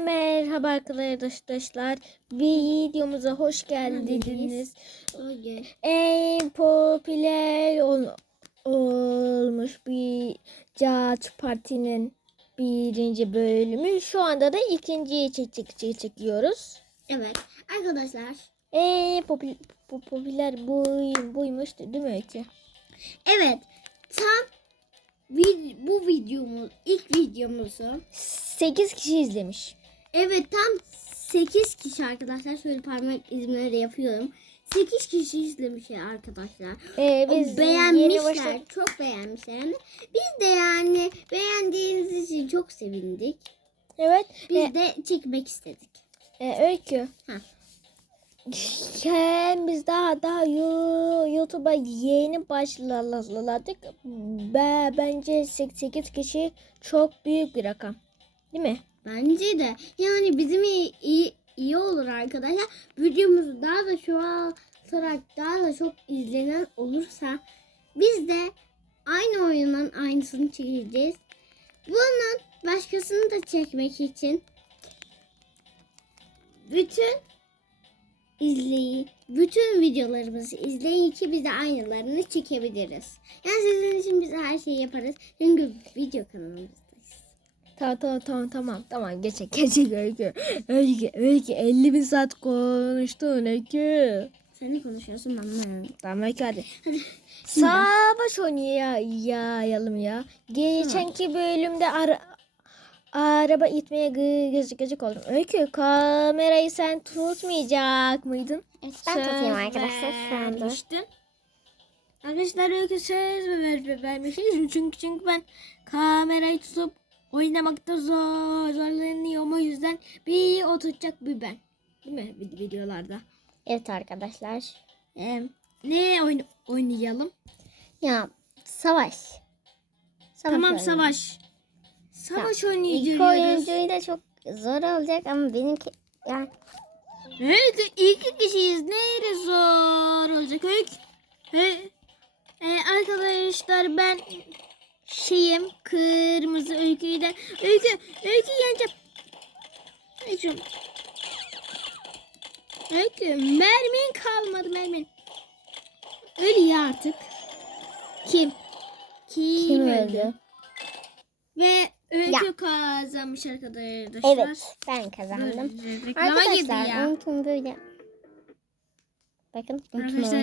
Merhaba arkadaşlar. Videomuza hoş geldiniz. En popüler ol- olmuş bir Caç Parti'nin birinci bölümü. Şu anda da ikinciyi çek çek çek- çekiyoruz. evet arkadaşlar En popüler, popüler buy, buymuş değil mi Öykü? evet tam bu videomuz ilk videomuzu 8 kişi izlemiş. Evet tam 8 kişi arkadaşlar şöyle parmak izimleri yapıyorum 8 kişi izlemiş ya arkadaşlar Ee, O biz yeni beğenmişler çok beğenmişler yani biz de yani beğendiğiniz için çok sevindik Evet. biz e, de çekmek istedik E, öykü. Ha. Hem biz daha daha YouTube'a yeni başladık. Be, bence 8 kişi çok büyük bir rakam. Değil mi? Bence de. Yani bizim iyi, iyi, iyi olur arkadaşlar. Videomuzu daha da çoğaltarak daha da çok izlenen olursa biz de aynı oyunun aynısını çekeceğiz. Bunun başkasını da çekmek için bütün izleyin. Bütün videolarımızı izleyin ki biz de aynılarını çekebiliriz. Yani sizin için biz her şeyi yaparız. Çünkü video kanalımızdayız. Tamam tamam tamam tamam tamam geçek geçek öykü. Öykü öykü 50 bin saat konuştun öykü. Sen ne konuşuyorsun ben anlamıyorum. Tamam öykü hadi. Savaş oynayalım ya. Geçenki bölümde ara, araba itmeye gı- gıcık gıcık oldum. Öykü kamerayı sen tutmayacak mıydın? Evet, Söz vermiştin. Arkadaşlar öykü söz mü ver, vermiştim çünkü çünkü ben kamerayı tutup oynamakta zor zorlanıyorum o yüzden bir oturacak bir ben. Değil mi vid- videolarda? Evet arkadaşlar. Ee, ne oyun oynayalım? Ya savaş. savaş tamam oynayalım. savaş. Savaş İki oynayacağız. oyuncuyla çok zor olacak ama benimki yani Evet iki kişiyiz. Neyle zor olacak öykü? He, e, arkadaşlar ben şeyim kırmızı öyküyü de öykü öykü yeneceğim. Öykü. Öykü mermin kalmadı mermin. Öl ya artık. Kim? Kim, kim öldü? öldü? Ve öykü Ya. kazanmış arkadaşlar. Evet ben kazandım. Girdi Arkadaşlar unutun böyle. Bakın Arkadaşlar